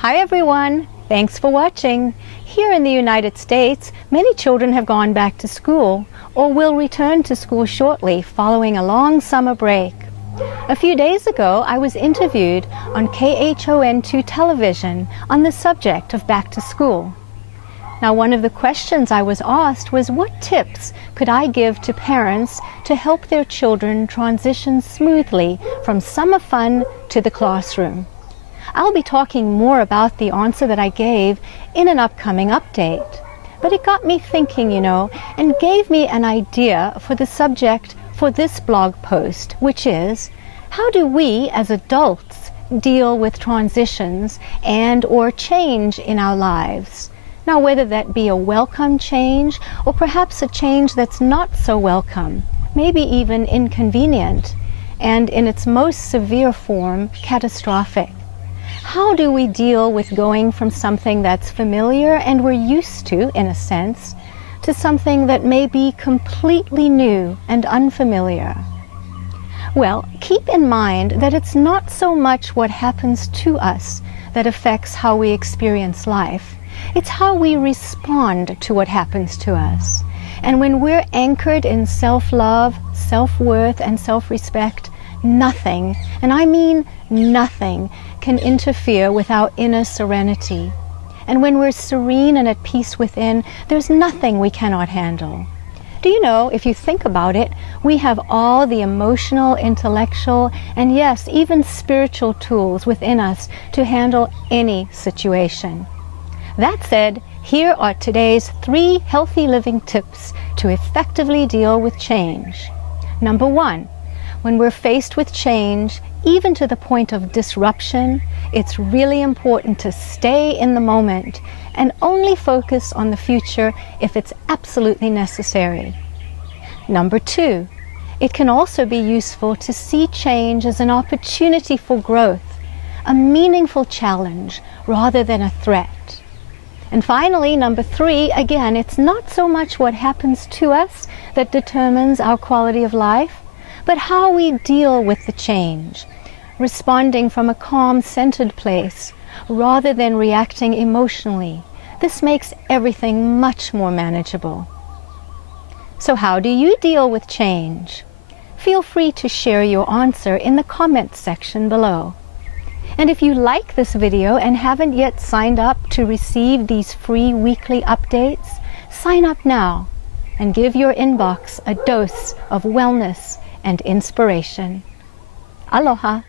Hi everyone! Thanks for watching. Here in the United States, many children have gone back to school or will return to school shortly following a long summer break. A few days ago, I was interviewed on KHON2 television on the subject of back to school. Now, one of the questions I was asked was what tips could I give to parents to help their children transition smoothly from summer fun to the classroom. I'll be talking more about the answer that I gave in an upcoming update. But it got me thinking, and gave me an idea for the subject for this blog post, which is, how do we as adults deal with transitions and or change in our lives? Now, whether that be a welcome change or perhaps a change that's not so welcome, maybe even inconvenient, and in its most severe form, catastrophic. How do we deal with going from something that's familiar and we're used to, in a sense, to something that may be completely new and unfamiliar? Well, keep in mind that it's not so much what happens to us that affects how we experience life. It's how we respond to what happens to us. And when we're anchored in self-love, self-worth, and self-respect, nothing, and I mean nothing, can interfere with our inner serenity. And when we're serene and at peace within, there's nothing we cannot handle. Do you know, if you think about it, we have all the emotional, intellectual, and yes, even spiritual tools within us to handle any situation. That said, here are today's 3 healthy living tips to effectively deal with change. Number 1, when we're faced with change, even to the point of disruption, it's really important to stay in the moment and only focus on the future if it's absolutely necessary. Number 2, it can also be useful to see change as an opportunity for growth, a meaningful challenge rather than a threat. And finally, number 3, again, it's not so much what happens to us that determines our quality of life, but how we deal with the change, responding from a calm, centered place rather than reacting emotionally. This makes everything much more manageable. So how do you deal with change? Feel free to share your answer in the comments section below. And if you like this video and haven't yet signed up to receive these free weekly updates, sign up now and give your inbox a dose of wellness and inspiration. Aloha!